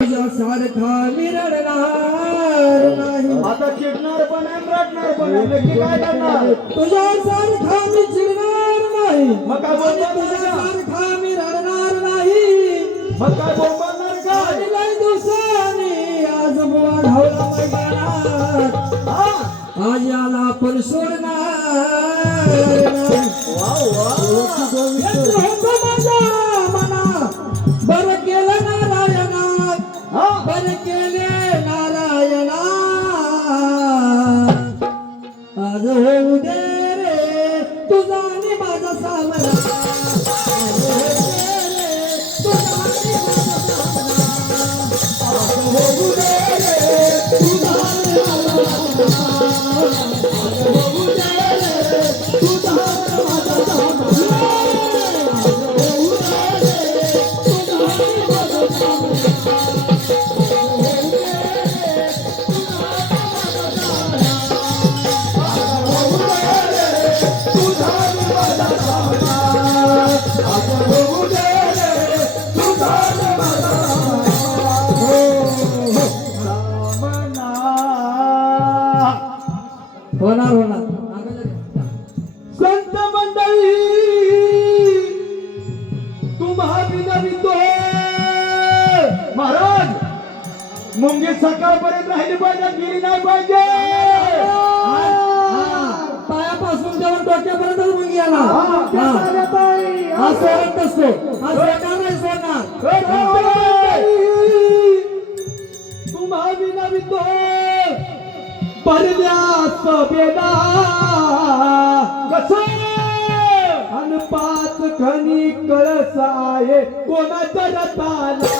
सारखा मिरडणार नाही. आता चिडणार पण आहे रडणार पण आहे. नक्की काय करणार? तुझ्या सारखा मी चिडणार नाही. मग काय बोलणार? तुझ्या सारखा मी रडणार नाही. मग काय बोलणार का? लय दिवसांनी आज बुवा धावला मैदानात. आज याला पण सोडणार नाही. माझा मना बरं केलं नारायणा. बरं केले नारायणा. आज होऊ दे रे तुझा आणि माझा सामना. आज होऊ दे रे तुझा आणि माझा सामना. आज होऊ दे रे तुझा आणि माझा सामना. आज होऊ दे रे तुझा आणि माझा सामना. आज होऊ दे रे तुझा आणि माझा सामना. होणार होणार. संत मंडळी तुम्हा विनवितो महाराज मुंगी सकाळपर्यंत राहिली पाहिजे, गेली नाही पाहिजे. पायापासून जेवण डोक्यापर्यंत मुंगी याला. हा सोडत नसतो. हा सोडणार नाही सोडणार. तुम्हा विनवितो परल्यास बेदा अन 5 खणी कळस आहे कोणाच्या रथाला.